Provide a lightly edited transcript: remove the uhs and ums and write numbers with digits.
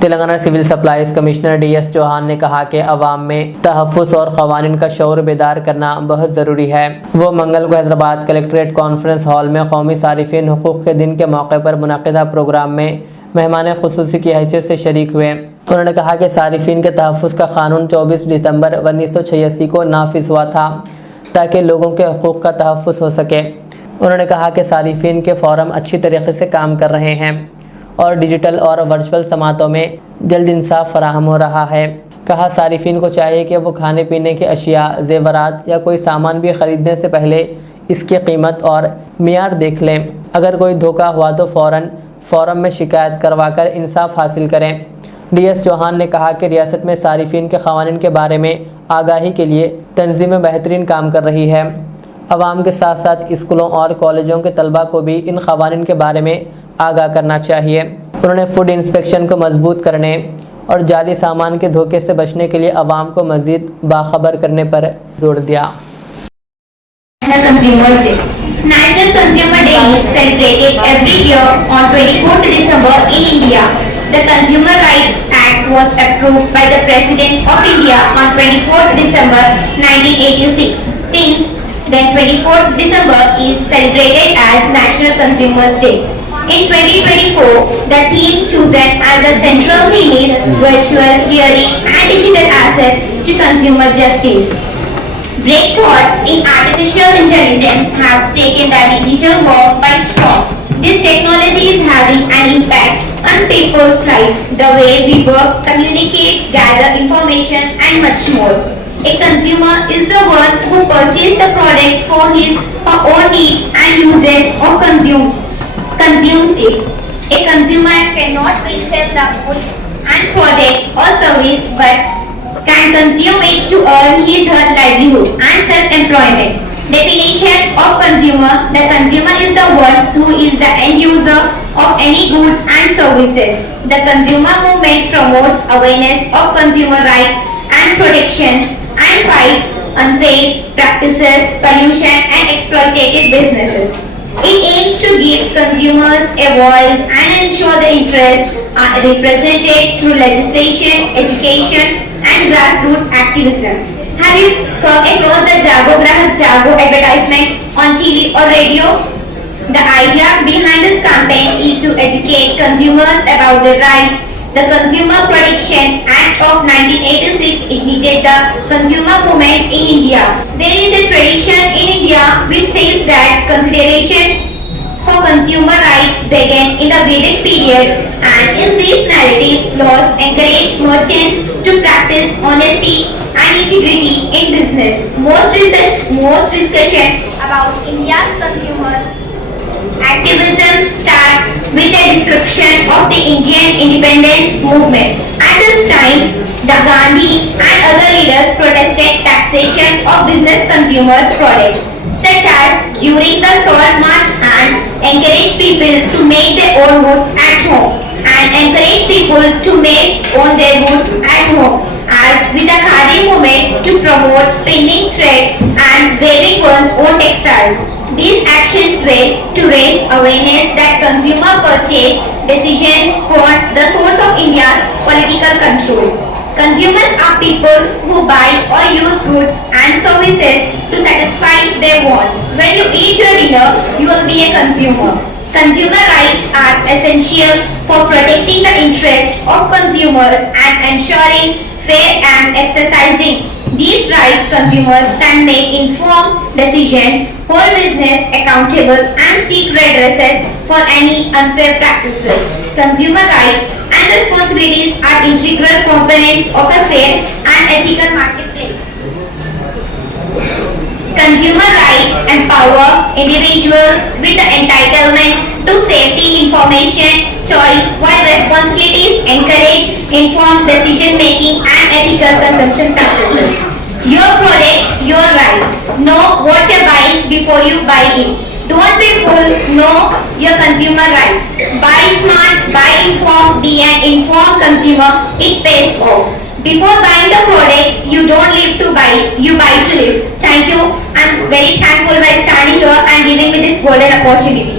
Telangana civil supplies commissioner DS Chauhan نے کہا کہ عوام میں تحفظ اور قوانین کا شعور بیدار کرنا بہت ضروری ہے۔ وہ منگل کو حیدرآباد کلکٹریٹ کانفرنس ہال میں قومی صارفین حقوق کے دن کے موقع پر منعقدہ پروگرام میں مہمان خصوصی کی حیثیت سے شریک ہوئے۔ انہوں نے کہا کہ صارفین کے تحفظ کا قانون 24 دسمبر 1986 کو نافذ ہوا تھا تاکہ لوگوں کے حقوق کا تحفظ ہو سکے۔ انہوں نے کہا کہ صارفین کے فورم اچھی طریقے سے کام کر رہے ہیں اور ڈیجیٹل اور ورچوئل سماعتوں میں جلد انصاف فراہم ہو رہا ہے۔ کہا صارفین کو چاہیے کہ وہ کھانے پینے کی اشیاء، زیورات یا کوئی سامان بھی خریدنے سے پہلے اس کی قیمت اور معیار دیکھ لیں۔ اگر کوئی دھوکہ ہوا تو فوراً فورم میں شکایت کروا کر انصاف حاصل کریں۔ DS چوہان نے کہا کہ ریاست میں صارفین کے قوانین کے بارے میں آگاہی کے لیے تنظیمیں بہترین کام کر رہی ہے۔ عوام کے ساتھ ساتھ اسکولوں اور کالجوں کے طلباء کو بھی ان قوانین کے بارے میں آگاہ کرنا چاہیے۔ انہوں نے فوڈ انسپیکشن کو مضبوط کرنے اور جعلی سامان کے دھوکے سے بچنے کے لیے عوام کو مزید باخبر کرنے پر زور دیا۔ National Consumer Day is celebrated every year on 24th December in India. The Consumer Rights Act was approved by the President of India on 24th December 1986. Since then, 24th December is celebrated as National Consumers Day. In 2024, the theme chosen as the central theme is virtual hearing and digital access to consumer justice. Breakthroughs in artificial intelligence have taken the digital world by storm. This technology is having an impact on people's lives, the way we work, communicate, gather information, and much more. A consumer is the one who purchases the product for his or her own need and uses or consumes it. A consumer cannot resell the goods and product or service, but can consume it to earn his or her livelihood and self-employment. Definition of consumer: the consumer is the one who is the end user of any goods and services. The consumer movement promotes awareness of consumer rights and protections and fights unfair practices, pollution and exploitative businesses. It aims to give consumers a voice and ensure their interests are represented through legislation, education and grassroots activism. Have you come across the Jago Grahak Jago advertisements on TV or radio? The idea behind this campaign is to educate consumers about their rights. The Consumer Protection Act of 1986 ignited the consumer movement in India. There is a tradition in India which says that consideration for consumer rights began in the Vedic period, and in these narratives, laws encourage merchants to practice honesty and integrity in business. Most discussion about India's consumers activism starts with a description of the Indian independence movement. At this time, the Gandhi and other leaders protested taxation of business consumers' products, such as during the Salt March, and encouraged people to make their own goods at home their goods at home. As with the Khadi movement to promote spinning thread and weaving one's own textiles. These actions were to raise awareness that consumer purchase decisions form the source of India's political control. Consumers are people who buy or use goods and services to satisfy their wants. When you eat your dinner, you will be a consumer. Consumer rights are essential for protecting the interests of consumers and ensuring fair and exercising these rights. Consumers can make informed decisions, hold business accountable, and seek redresses for any unfair practices. Consumer rights and responsibilities are integral components of a fair and ethical marketplace. Consumer rights empower individuals with the entitlement to safety, information, choice, while responsibilities encourage informed decision making and ethical consumption practices. Your product, your rights. Know what you're buying before you buy it. Don't be fooled. Know your consumer rights. Buy smart, buy informed, be an informed consumer. It pays off. Before buying the product, you don't live to buy, you buy to live. Thank you. I'm very thankful by standing here and giving me this golden opportunity.